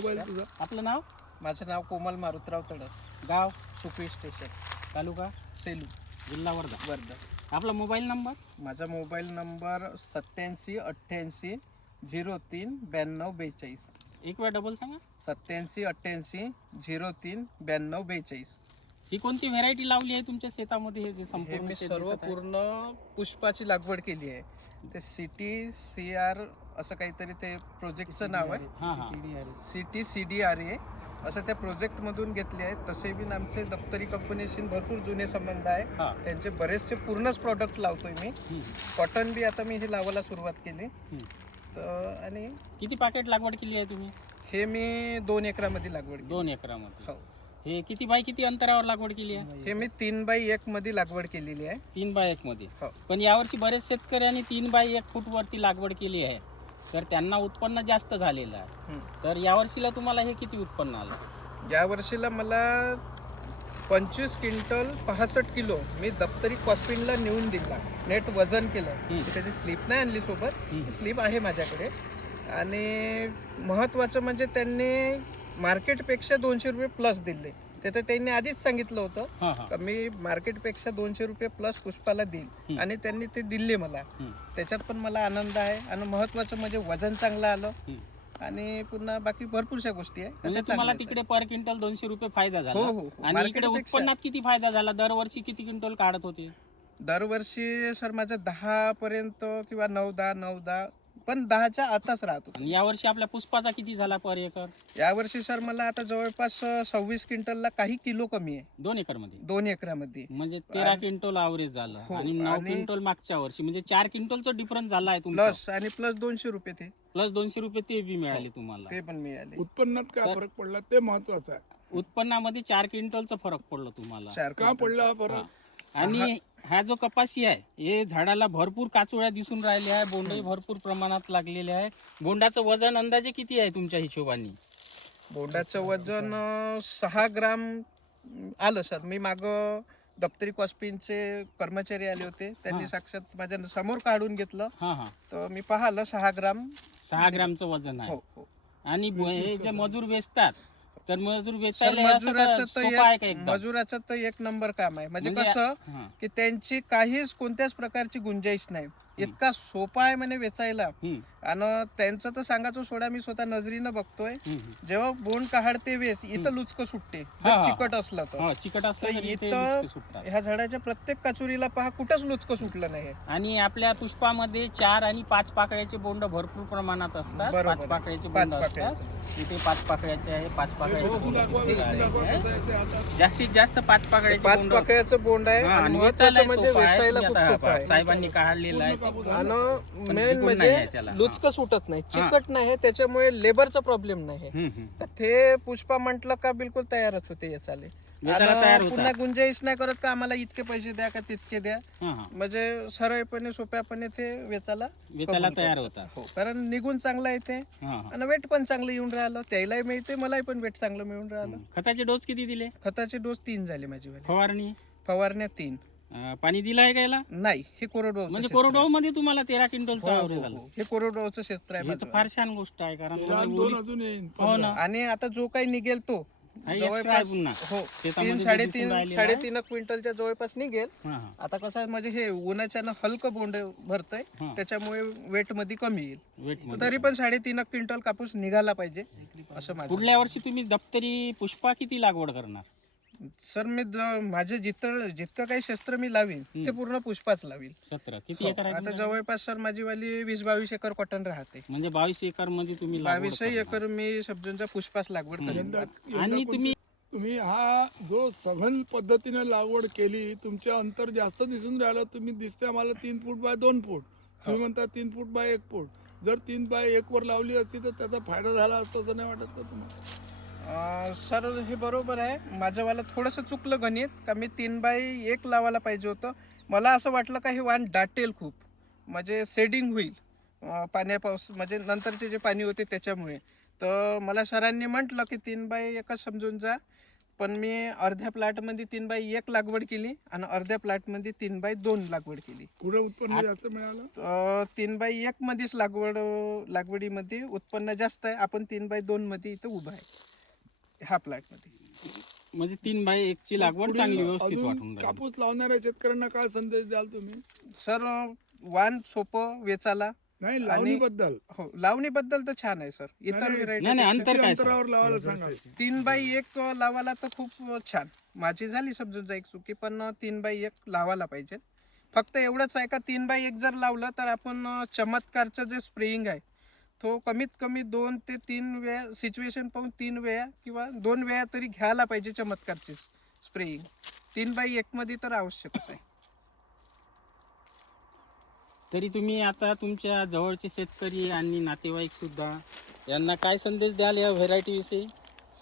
तुझा. आपलं नाव? माझं नाव कोमल मारुतराव तडस. गाव सुपी स्टेशन. तालुका सेलू. जिल्हा वर्धा. वर्धा. आपला मोबाईल नंबर? माझा मोबाईल नंबर सत्याऐंशी अठ्ठ्याऐंशी झिरो तीन ब्याण्णव बेचाळीस. एक वेळ डबल सांगा. सत्याऐंशी अठ्ठ्याऐंशी झिरो तीन ब्याण्णव बेचाळीस. ही कोणती व्हेरायटी लावली आहे तुमच्या शेतामध्ये? हे जे हे संपूर्ण मी शेत सर्व दिसत आहे? पूर्ण पुष्पाची लागवड केली आहे. ते सिटी सी आर असं काहीतरी ते प्रोजेक्टचं नाव आहे. हा city C D R A असं त्या प्रोजेक्टमधून घेतले आहेत तसे बी आमचे दप्तरी कंपनीशी भरपूर जुने संबंध आहे. हा. त्यांचे बरेचसे पूर्णच प्रॉडक्ट लावतोय मी. कॉटन बी आता मी हे लावायला सुरुवात केली. तर आणि किती पॅकेट लागवड केली आहे तुम्ही? हे मी दोन एकरामध्ये लागवड दोन एकरामध्ये. हो. हे किती बाय किती अंतरावर लागवड केली आहे? हे मी तीन बाय एक मध्ये लागवड केलेली आहे. तीन बाय एक मध्ये. हो. पण यावर्षी बरेच शेतकऱ्यांनी तीन बाय एक फूट वरती लागवड केली आहे. तर त्यांना उत्पन्न जास्त झालेलं आहे. तर यावर्षीला तुम्हाला हे किती उत्पन्न आलं? या वर्षीला मला पंचवीस क्विंटल पासष्ट किलो मी दप्तरी कॉस्पिनला नेऊन दिला. नेट वजन केलं. त्याची स्लिप नाही आणली सोबत. हम्म. स्लिप आहे माझ्याकडे. आणि महत्त्वाचं म्हणजे त्यांनी मार्केटपेक्षा दोनशे रुपये प्लस दिले. ते तर त्यांनी आधीच सांगितलं होतं का मी मार्केटपेक्षा दोनशे रुपये प्लस पुष्पाला देईल. आणि त्यांनी ते दिले मला. त्याच्यात पण मला आनंद आहे आणि महत्त्वाचं म्हणजे वजन चांगलं आलं. आणि पुन्हा बाकी भरपूरशा गोष्टी आहे. म्हणजे तुम्हाला तिकडे पर क्विंटल दोनशे रुपये फायदा झाला. हो, हो, हो. आणि इकडे उत्पन्नात किती फायदा झाला? दरवर्षी किती क्विंटल काढत होते. दरवर्षी सर माझं दहा पर्यंत किंवा नऊ दहा नऊ दहा पण दहाच्या आताच राहतो. आणि यावर्षी आपल्या पुष्पाचा किती झाला पर एकर? यावर्षी सर मला आता जवळपास सव्वीस क्विंटलला काही किलो कमी आहे. दोन एकरमध्ये दोन एकरामध्ये. म्हणजे तेरा क्विंटल अवरेज झालं. हो, आणि नऊ आणि- क्विंटल मागच्या वर्षी. म्हणजे चार क्विंटलचं डिफरन्स झाला आहे तुमचा. प्लस आणि प्लस दोनशे रुपये ते. प्लस दोनशे रुपये ते बी मिळाले तुम्हाला. ते पण मिळाले. उत्पन्नात काय फरक पडला? ते महत्वाचं आहे. उत्पन्नामध्ये चार क्विंटलचा फरक पडला तुम्हाला. चार का क्विंटल. पडला हा फरक? आणि हा जो कपासी आहे हे झाडाला भरपूर काचोळ्या दिसून राहिल्या आहे बोंडही भरपूर प्रमाणात लागलेले आहे. बोंडाचं वजन अंदाजे किती आहे तुमच्या हिशोबाने? बोंडाचं वजन सहा ग्राम आलं सर. मी माग दप्तरी कॉस्पिनचे कर्मचारी आले होते. त्यांनी. साक्षात माझ्यासमोर काढून घेतलं. हा हा. तर मी पाहिलं सहा ग्राम. सहा ग्रामचं वजन आहे. हो हो. आणि हे जे मजूर वेचतात तर मजूर सर वेचायला असं मजुराचं तर सोपं आहे का एक एकदम? मजुराचं तर एक नंबर काम आहे. म्हणजे म्हणजे- कसं हा. की त्यांची काहीच कोणत्याच प्रकारची गुंजाईश नाही. इतका सोपा आहे म्हणे वेचायला आणि त्यांचं तर सांगायचं सोडा मी स्वतः नजरीनं बघतोय. जेव्हा बोंड काढते वेस इथं लुचकं सुटते जर. चिकट असलं तर हो चिकट असलं इथं-. ह्या झाडाच्या प्रत्येक काचुरीला पहा कुठंच लुचकं सुटलं नाही आणि आपल्या पुष्पामध्ये चार आणि पाच पाकळ्याचे बोंड भरपूर प्रमाणात असतात पाच. पाकळ्याचे पाच बोंड असतात पाकळ्याचे. इथे पाच पाकळ्याचे आहे पाच पाकळ्याचे. जास्तीत जास्त पाच पाकळ्याचे पाच बोंड पाकळ्याचं बोंड आहे आणि म्हणजे आहे. वेचायला तुम्ही खूप आता सोपं पहा, आहे साहेबांनी काढलेलं आहे आणि मेन म्हणजे. लुचकं सुटत नाही चिकट नाही त्याच्यामुळे लेबरचा प्रॉब्लेम नाही. तर ते पुष्पा म्हटलं का बिलकुल तयारच होते याचाले. पुन्हा गुंजाईश नाही करत का आम्हाला इतके पैसे द्या का तितके द्या. म्हणजे सरळपणे सोप्यापणे ते वेचायला कबूल तयार. होतात हो कारण निघून चांगला येते. आणि वेट पण चांगलं येऊन राहिलं त्यालाही मिळते मलाही पण वेट चांगलं मिळून राहिलं. खताचे डोस किती दिले खताचे डोस तीन झाले माझी फवारणी फवारण्या तीन अं, पाणी दिलं आहे का याला नाही हे कोरडवाहूचं म्हणजे. कोरडवाहू मध्ये तुम्हाला तेरा क्विंटलचं हो, हो, हो. हे कोरडवाहूचं क्षेत्र आहे हे तर फार छान गोष्ट आहे कारण दोन अजून येईन हो ना आणि आता जो काही निघेल तो हा, extra आहे जवळपास पुन्हा. हो शेतामध्ये तीन जे साडेतीन दिसून राहिलेलं आहे. साडेतीन क्विंटलच्या जवळपास निघेल हा, हा. आता कसं आहे म्हणजे हे उन्हाच्या हलकं बोंड भरतंय हा. त्याच्यामुळे वेटमध्ये कमी येईल तर मध्ये तरी पण साडेतीन क्विंटल कापूस निघाला पाहिजे असं माझं पुढल्या वर्षी तुम्ही दप्तरी पुष्पा किती लागवड करणार सर मी ज- माझे जिथं जितकं काही शस्त्र मी लावीन ते पूर्ण पुष्पाच लावीन. सत्र. किती हो, एकर आहे आता? जवळपास सर माझी वाली वीस बावीस एकर कॉटन राहते. म्हणजे बावीस एकरमध्ये तुम्ही लागवड बावीसही करणार. एकर मी सब्जूंचा पुष्पाच लागवड करेन. यंदा आणि कोणती- तुम्ही तुम्ही हा जो सघन पद्धतीने लागवड केली तुमचे अंतर जास्त दिसून राहिलं तुम्ही दिसते आम्हाला तीन फूट बाय दोन फूट. तुम्ही म्हणता तीन फूट बाय एक फूट. जर तीन बाय एक वर लावली असती तर त्याचा फायदा झाला असता असं नाही वाटत का तुम्हाला? सर हे बरोबर आहे. माझंवाला थोडंसं चुकलं गणित का मी तीन बाय एक लावायला पाहिजे होतं. मला असं वाटलं का हे वाण दाटेल खूप. म्हणजे सेडिंग होईल. पाण्या पाऊस म्हणजे नंतरचे जे पाणी होते त्याच्यामुळे. तर मला सरांनी म्हटलं की तीन बाय एकच समजून जा. पण मी अर्ध्या प्लॉटमध्ये तीन बाय एक लागवड केली आणि अर्ध्या प्लॉटमध्ये तीन बाय दोन लागवड केली. पुढे उत्पन्न जास्त मिळालं? तीन बाय एक मध्येच लागवड लागवडीमध्ये उत्पन्न जास्त आहे. आपण तीन बाय दोन मध्ये इथं उभं आहे. ह्या प्लॉटमध्ये म्हणजे तीन बाय एकची लागवड चांगली व्यवस्थित वाटून राहिली. कापूस लावणाऱ्या शेतकऱ्यांना काय संदेश द्याल तुम्ही? सर वाण सोपं वेचाला नाही लावणीबद्दल. हो लावणीबद्दल तर छान आहे सर. इतर नाही, नाही, व्हेरायटी अंतर किती काय अंतरावर लावायला सांगा. तीन बाय एक लावायला तर खूप छान. माझी झाली समजून जा एक चुकी पण तीन बाय एक लावायला पाहिजे फक्त एवढंच आहे का तीन बाय एक जर लावलं तर आपण चमत्कारचं जे स्प्रेइंग आहे तो कमीत कमी दोन ते तीन वेळा सिच्युएशन पाहून तीन वेळा किंवा दोन वेळा तरी घ्यायला पाहिजे चमत्कारची स्प्रेइंग तीन बाय एक मध्ये तर आवश्यकच आहे. तरी तुम्ही आता तुमच्या जवळचे शेतकरी आणि नातेवाईक सुद्धा यांना काय संदेश द्याल या व्हेरायटी विषयी?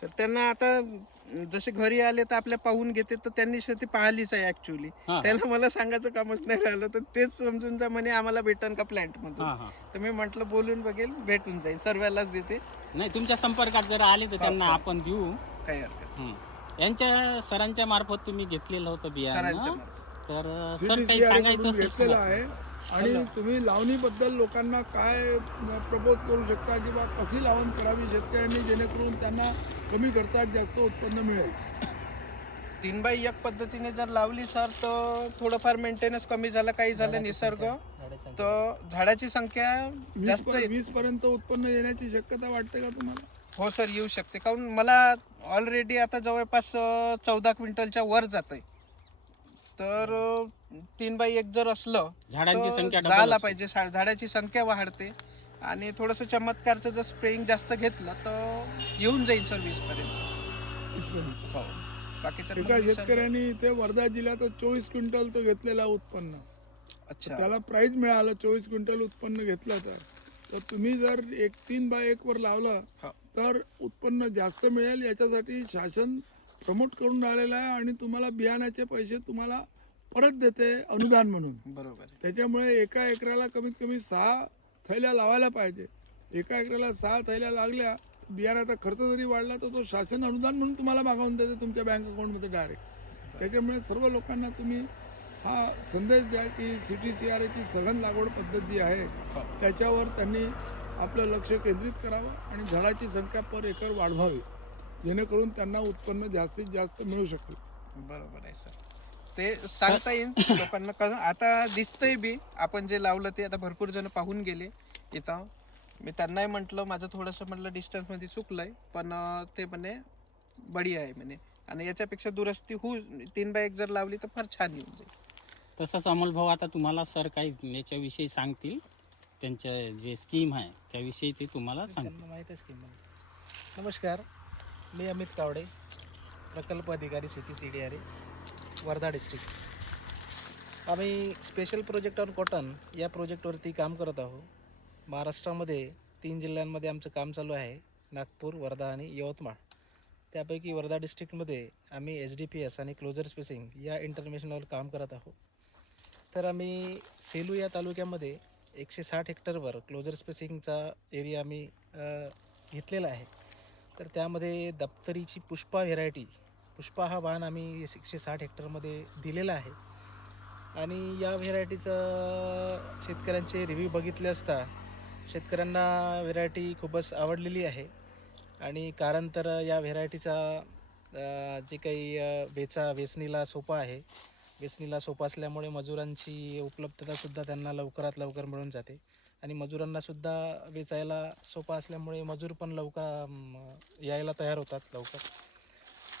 सर त्यांना आता जसे घरी आले तर आपल्या पाहून घेते तर त्यांनी शेती पाहिलीच आहे ऍक्च्युली हा त्याला मला सांगायचं कामच नाही राहिलं तर तेच समजून जा म्हणे आम्हाला भेटन का प्लांट मधून? हा हा. तर मी म्हटलं बोलून बघेल भेटून जाईल सर्वांनाच देते. नाही तुमच्या संपर्कात जर आले तर त्यांना आपण देऊ. काही हरकत हं. यांच्या सरांच्या मार्फत तुम्ही घेतलेलं होतं. बियाणं. तर सर काही सांगायचं. आहे. आणि तुम्ही लावणीबद्दल लोकांना काय प्रपोज करू शकता किंवा कशी लावण करावी शेतकऱ्यांनी जेणेकरून त्यांना कमी खर्चात जास्त उत्पन्न मिळेल? तीन बाय एक पद्धतीने जर लावली सर तर थोडंफार मेंटेनन्स कमी झालं काही झालं निसर्ग. तर झाडाची संख्या वीस जास्त पर- वीस पर्यंत उत्पन्न येण्याची शक्यता वाटते का तुम्हाला? हो सर येऊ शकते. काऊन मला ऑलरेडी आता जवळपास चौदा क्विंटलच्या वर जात आहे तर तीन बाय एक जर असलं झाडांची तर संख्या double पाहिजे. झाडाची संख्या वाढते. आणि थोडस चमत्कारचं जर स्प्रेइंग जास्त घेतलं तर येऊन जाईल सर वीस पर्यंत. हो. बाकी तर एका सर- शेतकऱ्यांनी इथे वर्धा जिल्ह्यात चोवीस क्विंटलचं घेतलेलं उत्पन्न. अच्छा. त्याला प्राईज मिळालं चोवीस क्विंटल उत्पन्न घेतलं तर. तर तुम्ही जर एक तीन बाय एक वर लावलं हो. तर उत्पन्न जास्त मिळेल. याच्यासाठी शासन प्रमोट करून राहिलेलं आहे आणि तुम्हाला बियाण्याचे पैसे तुम्हाला परत देते अनुदान म्हणून. बरोबर त्याच्यामुळे एका एकराला कमीत कमी सहा थैल्या लावायला पाहिजे. एका एकराला सहा थैल्या लागल्या बियाण्याचा खर्च जरी वाढला तर तो शासन अनुदान म्हणून तुम्हाला मागवून देते तुमच्या बँक अकाउंटमध्ये डायरेक्ट. त्याच्यामुळे सर्व लोकांना तुम्ही हा संदेश द्या की सी टी सी आर एची सघन लागवड पद्धत जी आहे त्याच्यावर त्यांनी आपलं लक्ष केंद्रित करावं आणि झाडाची संख्या पर एकर वाढवावी. जेणेकरून त्यांना उत्पन्न जास्तीत जास्त मिळू शकेल. बरोबर आहे सर. ते सांगता येईल लोकांना कारण आता दिसतंय बी आपण जे लावलं ते आता भरपूर जण पाहून गेले इथं. मी त्यांनाही म्हटलं माझं थोडंसं म्हटलं डिस्टन्समध्ये चुकलंय पण ते म्हणे बढिया आहे म्हणे. आणि याच्यापेक्षा दुरस्ती होऊ तीन बाय एक जर लावली तर फार छान येऊन जाईल. तसंच अमोल भाऊ आता तुम्हाला सर काही याच्याविषयी सांगतील त्यांच्या जे स्कीम आहे त्याविषयी ते तुम्हाला सांगतील. माहीत आहे स्कीम नमस्कार. मी अमित तावडे प्रकल्प अधिकारी city C D R A Wardha district आम्ही स्पेशल प्रोजेक्ट ऑन कॉटन या प्रोजेक्टवरती काम करत आहोत. महाराष्ट्रामध्ये तीन जिल्ह्यांमध्ये आमचं काम चालू आहे. नागपूर वर्धा आणि यवतमाळ. त्यापैकी वर्धा डिस्ट्रिक्टमध्ये आम्ही एच डी पी एस आणि क्लोजर स्पेसिंग या इंटरनॅशनलवर काम करत आहोत. तर आम्ही सेलू या तालुक्यामध्ये एकशे साठ हेक्टरवर क्लोजर स्पेसिंगचा एरिया आम्ही घेतलेला आहे. तर त्यामध्ये दप्तरीची पुष्पा व्हेरायटी. पुष्पा हा वाहन आम्ही एकशे साठ हेक्टरमध्ये दिलेला आहे. आणि या व्हेरायटीचं शेतकऱ्यांचे रिव्ह्यू बघितले असता शेतकऱ्यांना व्हेरायटी खूपच आवडलेली आहे. आणि कारण तर या व्हेरायटीचा जे काही वेचा वेचणीला सोपा आहे. वेचणीला सोपा असल्यामुळे मजुरांची उपलब्धतासुद्धा त्यांना लवकरात लवकर मिळून जाते. आणि मजुरांनासुद्धा वेचायला सोपा असल्यामुळे मजूर पण लवकर यायला तयार होतात लवकर.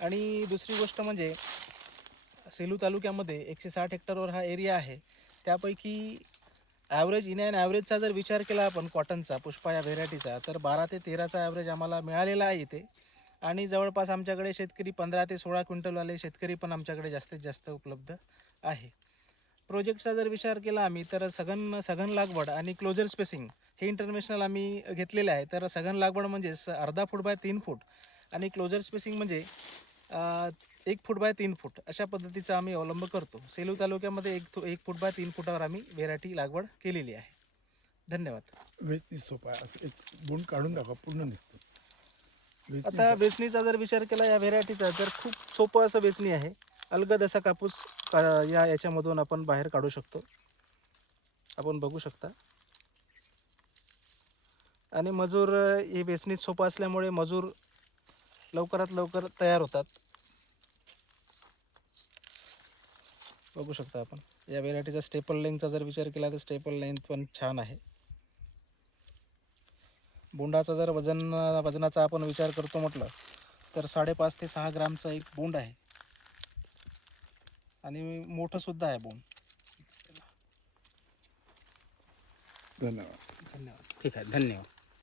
आणि दुसरी गोष्ट म्हणजे सेलू तालुक्यामध्ये एकशे साठ हेक्टरवर हा एरिया आहे. त्यापैकी ॲव्हरेज इन अँड ॲव्हरेजचा जर विचार केला आपण कॉटनचा पुष्पा या व्हेरायटीचा तर बारा ते तेराचा ॲव्हरेज आम्हाला मिळालेला आहे इथे. आणि जवळपास आमच्याकडे शेतकरी पंधरा ते सोळा क्विंटलवाले शेतकरी पण आमच्याकडे जास्तीत जास्त उपलब्ध आहे. प्रोजेक्टचा जर विचार केला आम्ही तर सघन सघन लागवड आणि क्लोजर स्पेसिंग हे इंटरनॅशनल आम्ही घेतलेले आहे. तर सघन लागवड म्हणजे स अर्धा फूट बाय तीन फूट आणि क्लोजर स्पेसिंग म्हणजे एक फूट बाय तीन फूट अशा पद्धतीचा आम्ही अवलंब करतो. सेलू तालुक्यामध्ये एक थो- एक फूट बाय तीन फुटावर आम्ही व्हेरायटी लागवड केलेली आहे. धन्यवाद. वेचणी सोपा आहे. एक गुण काढून दाखवा पूर्ण निघतो. आता वेचणीचा जर विचार केला या व्हेरायटीचा तर खूप सोपं असं वेचणी आहे. अलगद असा कापूस का- या याच्यामधून आपण बाहेर काढू शकतो. आपण बघू शकता. आणि मजूर हे ही वेचणीत सोपं असल्यामुळे मजूर लवकरात लवकर तयार होतात. बघू शकता आपण. या व्हेरायटीचा स्टेपल लेंथचा जर विचार केला तर स्टेपल लेंथ पण छान आहे. बोंडाचा जर वजन वजनाचा आपण विचार करतो म्हटलं तर साडेपाच ते सहा ग्रामचा एक बोंड आहे. आणि मोठं सुद्धा आहे बोंड धन्यवाद. धन्यवाद. ठीक आहे धन्यवाद.